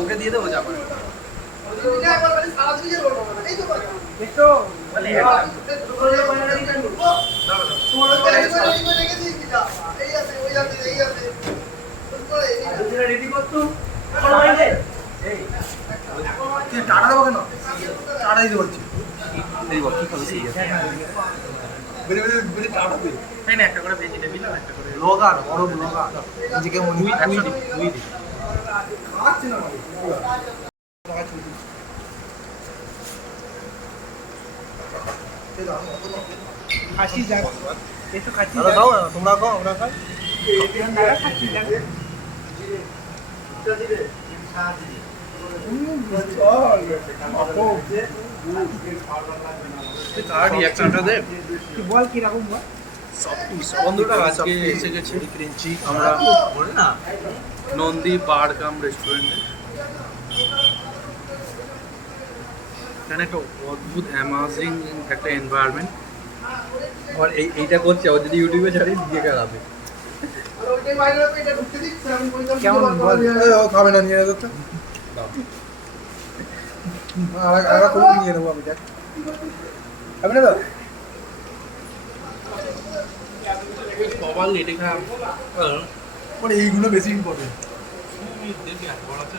ওকে দিয়ে দেবো যাবো টাটা দেবো কেন টাটা দিতে বলছি একটা করে ভেজিটেবিল আর একটা করে ব্লগার বড় ব্লগার নিজেকে মনে খাচ্ছে না খাসি যাক একটু খাসি দাও তোমরা খাও আমরা খাই খাসি যাক বল কিরকম বল বন্ধুরা আজকে এসে গেছি আমরা নন্দী বার কাম রেস্টুরেন্টে। এখানে একটা অদ্ভুত অ্যামাজিং একটা এনভায়রনমেন্ট। আর এইটা করছে ও যদি ইউটিউবে ছাড়ি দিয়ে গেলাবে কেমন বল ও খাবে না নিয়ে যাচ্ছে আর কোন নিয়ে নেবো আমি দেখ আমি না সবার লেটে খাওয়া মানে এইগুলো বেশি ইম্পর্টেন্ট। দেখি আর বড় আছে